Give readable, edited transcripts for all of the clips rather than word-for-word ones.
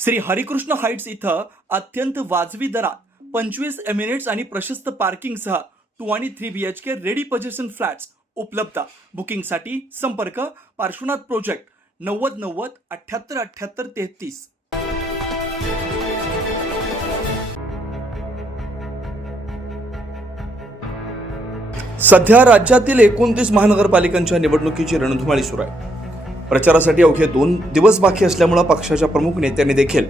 Shri Harikrishna Heights इथं अत्यंत वाजवी दरात 25 एमिरेट्स आणि प्रशस्त पार्किंगसह 2 आणि 3 BHK रेडी पोझिशन फ्लॅट्स उपलब्ध. बुकिंगसाठी संपर्क पार्श्वनाथ प्रोजेक्ट 9090 78 78 33. सध्या राज्यातील 29 महानगरपालिकांच्या निवडणुकीची रणधुमाळी सुरू आहे. प्रचारासाठी अवघे 2 दिवस बाकी असल्यामुळे पक्षाच्या प्रमुख नेत्यांनी देखील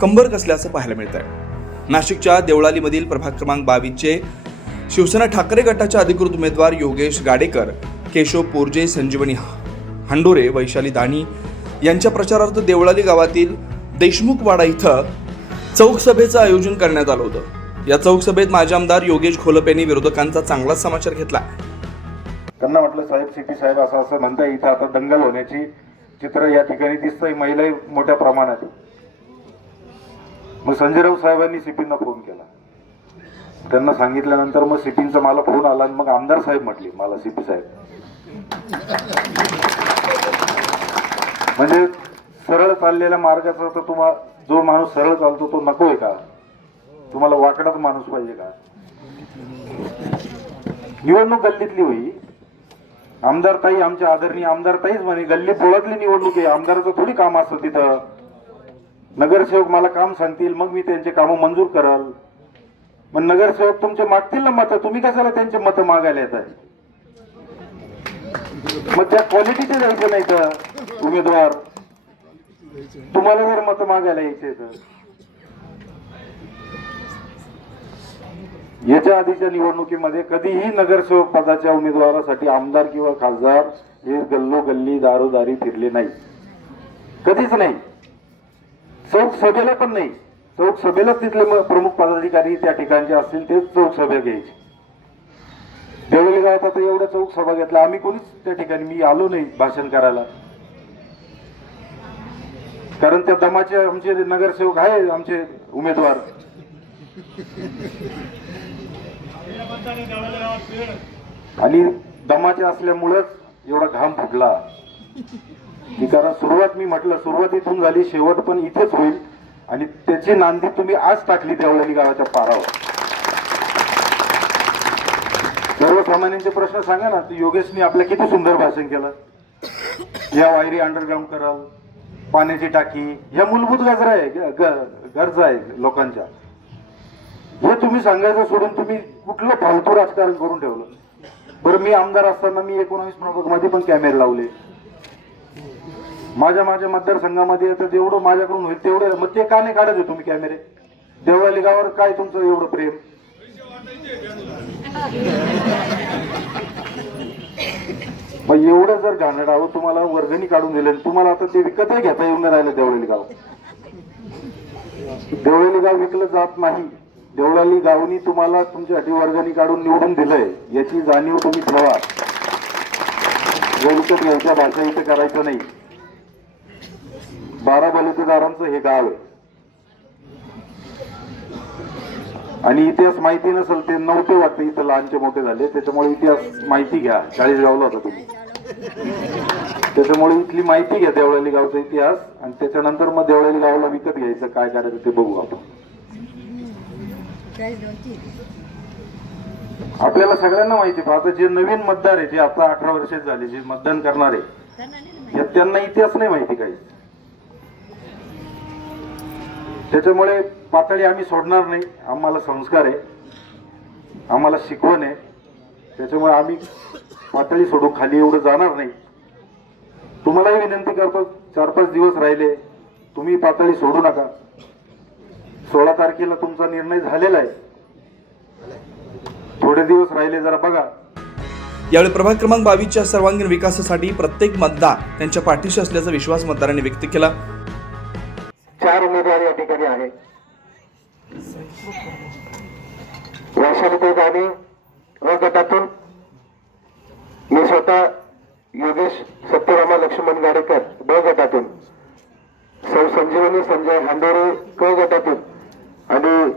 कंबर कसल्याचं पाहायला मिळत आहे. नाशिकच्या देवळालीमधील प्रभाग क्रमांक 22चे शिवसेना ठाकरे गटाचे अधिकृत उमेदवार योगेश गाडेकर, केशव पोरजे, संजीवनी हांडोरे, वैशाली दाणी यांच्या प्रचारार्थ देवळाली गावातील देशमुखवाडा इथं चौक सभेचं आयोजन करण्यात आलं होतं. या चौक सभेत माजी आमदार योगेश घोलप यांनी विरोधकांचा चांगलाच समाचार घेतला. त्यांना म्हटलं साहेब, सीपी साहेब असं म्हणताय, इथं आता दंगल होण्याची चित्र या ठिकाणी दिसतंय, महिलाही मोठ्या प्रमाणात. मग संजयराव साहेबांनी सीपींना फोन केला. त्यांना सांगितल्यानंतर मग सीपींचा मला फोन आला आणि मग आमदार साहेब म्हटले मला, सीपी साहेब म्हणजे सरळ चाललेल्या मार्गाचा तर तुम्हाला जो माणूस सरळ चालतो तो नकोय का? तुम्हाला वाकडाच माणूस पाहिजे का? निवडणूक गल्लीतली होई, आमदार ताई, आमच्या आदरणीय आमदार ताईच म्हणे गल्ली पोळातली निवडणूक आहे, आमदाराचं थोडी काम असतं तिथं. नगरसेवक मला काम सांगतील, मग मी त्यांचे कामं मंजूर कराल. मग नगरसेवक तुमचे मागतील ना मतं, तुम्ही कशाला त्यांचे मतं मागायला येत आहे? मग त्या क्वालिटीचे जायचं नाही तर उमेदवार, तुम्हाला जर मतं मागायला यायचे तर. याच्या आधीच्या निवडणुकीमध्ये कधीही नगरसेवक पदाच्या उमेदवारासाठी आमदार किंवा खासदार हे गल्लोगल्ली दारोदारी फिरले नाही, कधीच नाही. चौक सभेला पण नाही. चौक सभेला तिथले प्रमुख पदाधिकारी त्या ठिकाणचे असतील तेच चौक सभा घ्यायचे. देवळी गावात आता एवढ्या चौक सभा घेतल्या, आम्ही कोणीच त्या ठिकाणी मी आलो नाही भाषण करायला, कारण त्या दमाचे आमचे नगरसेवक आहे, आमचे उमेदवार. आणि दमाचे असल्यामुळेच एवढा घाम फुटला. कारण सुरुवात मी म्हटलं सुरुवात इथून झाली, शेवट पण इथेच होईल. आणि त्याची नांदी तुम्ही आज टाकली देवळाली गावाच्या पारावर. सर्वसामान्यांचे प्रश्न सांगा ना. योगेशने आपलं किती सुंदर भाषण केलं. या वायरी अंडरग्राऊंड कराल, पाण्याची टाकी, ह्या मूलभूत गरजा आहे लोकांच्या. हे तुम्ही सांगायचं सोडून तुम्ही कुठलं फालतू राजकारण करून ठेवलं. बरं, मी आमदार असताना मी 19 प्रभाग मध्ये पण कॅमेरे लावले. माझ्या मतदारसंघामध्ये तर जेवढं माझ्याकडून होईल तेवढं. मग ते का नाही काढत आहे तुम्ही कॅमेरे? देवळाली गावावर काय तुमचं एवढं प्रेम? मग एवढं जर घाणेरडावं तुम्हाला वर्गणी काढून दिले, तुम्हाला आता ते विकतही घेता येऊन राहिलं. देवळाली गाव, देवळाली गाव विकलं जात नाही. देवळाली गावनी तुम्हाला तुमच्यासाठी वर्गणी काढून निवडून दिलंय, याची जाणीव तुम्ही ठेवा. विकत घ्यायच्या भाषा इथं करायचं नाही. 12 बलुतेदारांचं हे गाव आहे. आणि इतिहास माहिती नसेल, ते नव्हते वाटतं इथं, लहानचे मोठे झाले, त्याच्यामुळे इतिहास माहिती घ्या. 40 गावला होता तुम्ही, त्याच्यामुळे इथली माहिती घ्या देवळाली गावचा इतिहास. आणि त्याच्यानंतर मग देवळाली गावाला विकत घ्यायचं, काय करायचं ते बघू आपण. आपल्याला सगळ्यांना माहिती. आता जे नवीन मतदार आहे, जे आता 18 वर्षाचे झाले, जे मतदान करणार आहे, त्यांना इतिहास नाही माहिती काही. त्याच्यामुळे पातळी आम्ही सोडणार नाही. आम्हाला संस्कार आहे, आम्हाला शिकवण आहे. त्याच्यामुळे आम्ही पातळी सोडू खाली एवढं जाणार नाही. तुम्हालाही विनंती करतो, 4-5 दिवस राहिले, तुम्ही पातळी सोडू नका. 16 तारखेला तुमचा निर्णय झालेला आहे, थोडे दिवस राहिले, जरा बघा. यावेळी प्रभाग क्रमांक 22च्या सर्वांगीण विकासासाठी प्रत्येक मतदार त्यांच्या पाठीशी असल्याचा विश्वास मतदारांनी व्यक्त केला. 4 उमेदवार या ठिकाणी आहे. वैशाली दाणी अ गटातून मी स्वतः योगेश सत्यरामा लक्ष्मण गाडेकर ब गटातून, सौ संजीवनी संजय हांडोरे क गटातून आणि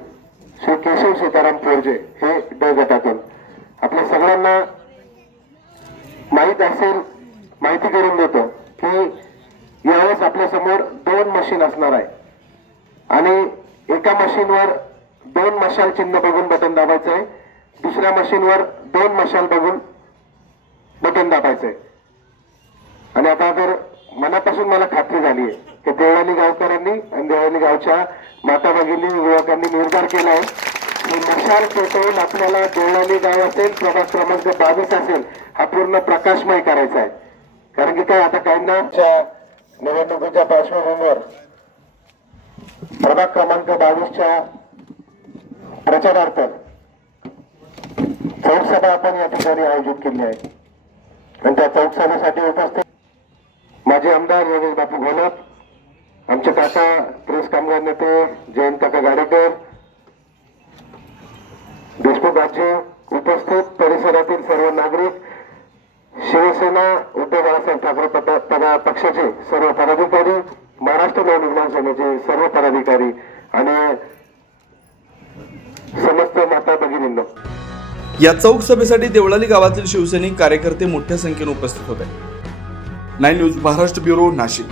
श्री केशव सीताराम पोरजे हे ड गटातून. आपल्या सगळ्यांना माहीत असेल, माहिती करून देतो की यावेळेस आपल्या समोर 2 मशीन असणार आहे. आणि एका मशीनवर 2 मशाल चिन्ह बघून बटन दाबायचं आहे, दुसऱ्या मशीनवर 2 मशाल बघून बटन दाबायचं आहे. आणि आता तर मनापासून मला खात्री झाली आहे की देवळाली गावकऱ्यांनी आणि देवळाली गावच्या माता भगिनी युवकांनी निर्धार केला आहे की मशाल पेटवून आपल्याला देवळाली गाव असेल, प्रभाग क्रमांक 22 असेल, हा पूर्ण प्रकाशमय करायचा आहे. कारण की काय आता काहींना निवडणुकीच्या पार्श्वभूमीवर प्रभाग क्रमांक 22च्या प्रचारार्थ चौक सभा आपण या ठिकाणी आयोजित केली आहे. आणि त्या चौक सभेसाठी उपस्थित माजी आमदार योगेश बापू घोलप, आमचे काका प्रेस कामगार नेते जयंत काका गाडेकर, देशमुख राज्य उपस्थित परिसरातील सर्व नागरिक, शिवसेना उद्धव बाळासाहेब ठाकरे पक्षाचे सर्व पदाधिकारी, महाराष्ट्र नवनिर्माण सेनेचे सर्व पदाधिकारी आणि समस्त माता भगिनींनो, या चौक सभेसाठी देवळाली गावातील शिवसैनिक कार्यकर्ते मोठ्या संख्येने उपस्थित होते. 9 न्यूज महाराष्ट्र ब्युरो, नाशिक.